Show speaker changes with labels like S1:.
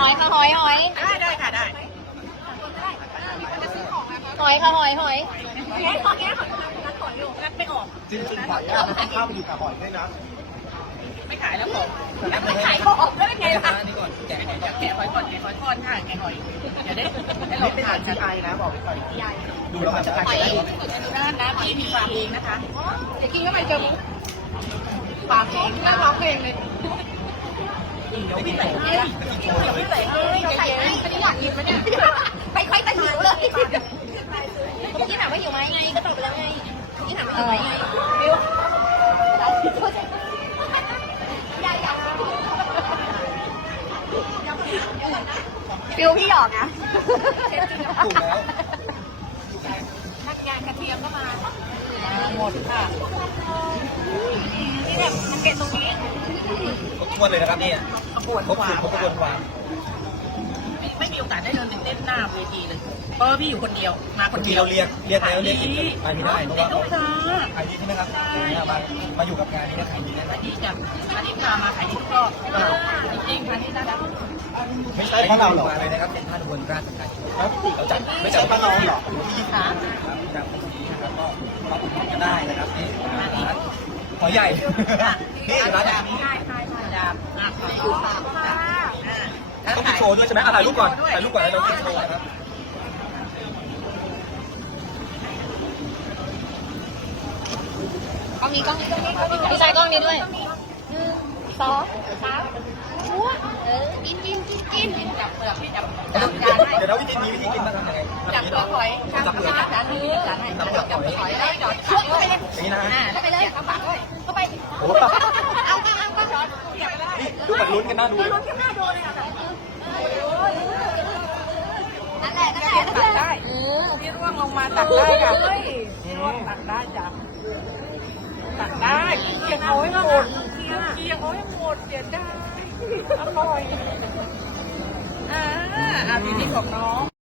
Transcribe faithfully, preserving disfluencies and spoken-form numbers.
S1: อยค่ะหอยหอย
S2: ได้ได้ค่ะได้
S1: หอยค่ะหอยหอย
S2: แง่ขอแง่ขอนัดขออยู่นัดไม่ออก
S3: จริงจริงหอยอ่ะมันข้าวมันอยู่กับหอยด้วยนะ
S2: ไม่ขายแล้วผมไม่ขายของได้ไงล่ะ
S3: นี่ก่อนแกะ
S2: แกะหอยก่อนแกะหอยก่อนค่ะแกะหอยเดี๋ยวได้ได้ล
S3: นี่
S2: อง
S3: เป็น
S2: ทา
S3: อาน ชี
S2: กัน
S3: พไอนะบอกไปก่อนดูแล้วมันจะ
S2: ห
S3: กลาย
S2: อย
S3: เป็น
S2: สุดอนุญาตนะพี่มีฟาร์มเองนะคะจะกินเข้าไปเจอฟาร์มเองน่าร้องเพลงเลยเดี๋ยวพี่ใส่ให้เดี๋ยวพี่ใส่ให้ใส่ให้ไม่ได้อยากกินมันเนี่ยไปค่อยๆแต่หิวเลย
S1: เมื่อกี้ถามว่าอยู่ไหมไงก็ตอบไปแล้วไงเมื่อกี้ถามว่าอยู่ไหมไงบิว
S2: ฟิวพี่หยอกนะ
S3: ถูกแล้ว
S2: นักงานกระเทียมก็มาหมดค่ะนี่แบบมันเป็นตรงนี้
S3: ครบถ้วนเลยนะครับนี่
S2: ประกวด
S3: ครบสูตรครบกระบวนความ
S2: ไม่มีโอกาสได้เดินเต้นหน้าเวทีเลยเพราะพี่อยู่คนเดียวมาคน
S3: ที
S2: เดีย
S3: เรา
S2: ว
S3: เรียกเรียกแล้วเรียกอีกไปไม่ได้เพราะว่า
S2: ลูกค้า
S3: ขายดีใช่ไหมครับมามาอยู่กับงานนี้ก็ขายดีแน่
S2: ขายดีจังอันนี้พามาขายดีทุกรอบจริงๆค่ะนี่นะ
S3: ไม่ใช่เพราะเราหรอกอะไรนะครับเป็นท่านบนราชการครับเราจัดไม่ใช่เพราะเราหรอกที่
S2: ค่ะ
S3: แบบนี้นะครับก็มาอุดหนุนกันได้นะครับนี่ร้านหอยใหญ่นี่ร้าน
S2: ใช่ใช่ใช่ดาบอ่ะขายดูค่ะอ่า
S3: ต้องมีโชว์ด้วยใช่ไหมถ่ายรูปก่อนถ่ายรูปก่อนแล้วเราโชว์นะครับ
S1: กล้องนี้กล้องนี้กล้องนี้พี่ชายกล้องนี้ด้วยหนึ่งสองสามหัวเออกินกินกินกิน
S2: กินจับเปลือกพี่จับ
S3: เดี๋
S2: จั
S3: ยว
S2: บจานให้
S3: เดี๋ยวเราวิธีนี้วิธีกินมาทำยังไง
S2: จับเปลือกหอยจับเปลือกจานนี้จานให้จับเปลือกหอยแล้วหยอดช่วยเข้าไปเลย
S3: อย่างนี้นะ
S2: อ่าแล้วไปเลยเอาปากด้วยเข้าไป
S3: โอ้โห
S2: เอาเอาเอาก็ช้อนเก็บไปเลย
S3: นี่ดูแบบลุ้นกันน่าดู
S2: ลุ้นข้างหน้าดูเลยอ่ะ
S1: นั่นแหละนั่นแหละ
S2: ตักได้พี่ร่วงลงมาตักได้ค่ะร่วงตักได้จ้ะตักได้เกียงเอาให้หมดเกียงเอาให้หมดเสียดายอร่อยอ่าอ่าทีนี้ของน้อง